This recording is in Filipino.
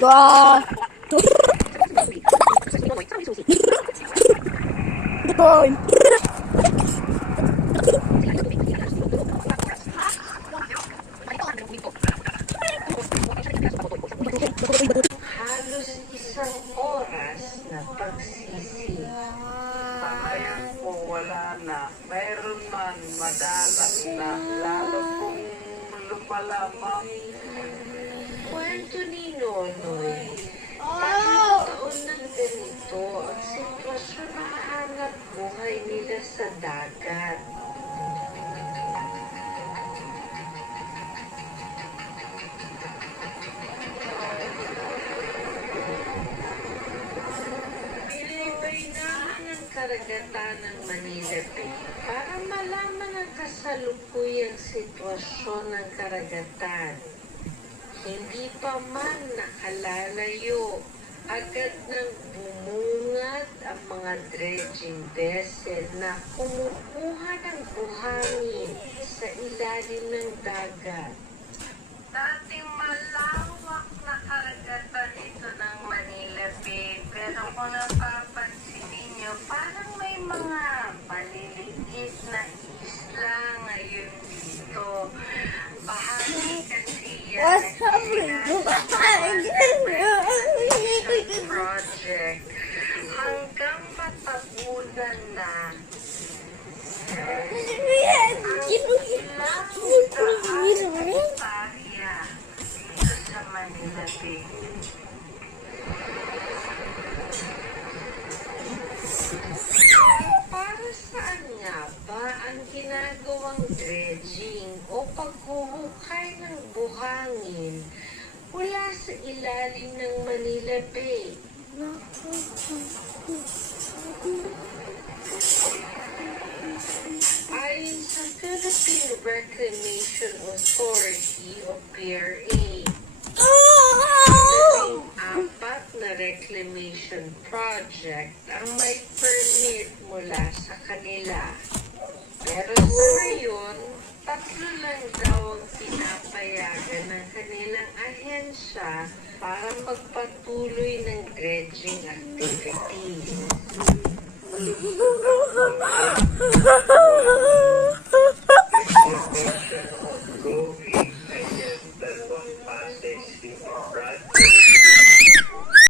Ba. Boy. Halos isang oras na pagsisi. Ngayon po wala na. Mayroon man madalas na lalo kung lumalamang. Kwento ni Nonoy, 3 taon ng ganito ang sitwasyon na hanap buhay nila sa dagat. Nilibay namin ang karagatan ng Manila Bay para malaman ang kasalukuyang sitwasyon ng karagatan. Hindi pa man nakalalayo, agad nang bumungad ang mga dredging vessel na kumukuha ng buhangin sa ilalim ng dagat. Dating malawak na karagatan ito ng Manila Bay, pero kung napapansin ninyo, parang may mga maliliit na isla ngayon dito. Bahagi kasi yan project hanggang matabunan na ang ilang area dito sa Manila Bay. Para saan nga ba ang ginagawang dredging o paghuhukay ng buhangin mula sa ilalim ng Manila Bay? Ayon sa Philippine Reclamation Authority o PRA, apat na reclamation project ang may permit mula sa kanila. Pero sa ngayon, 3 lang daw ang pinapayagan ng kanilang ahensya para magpatuloy ng dredging activity.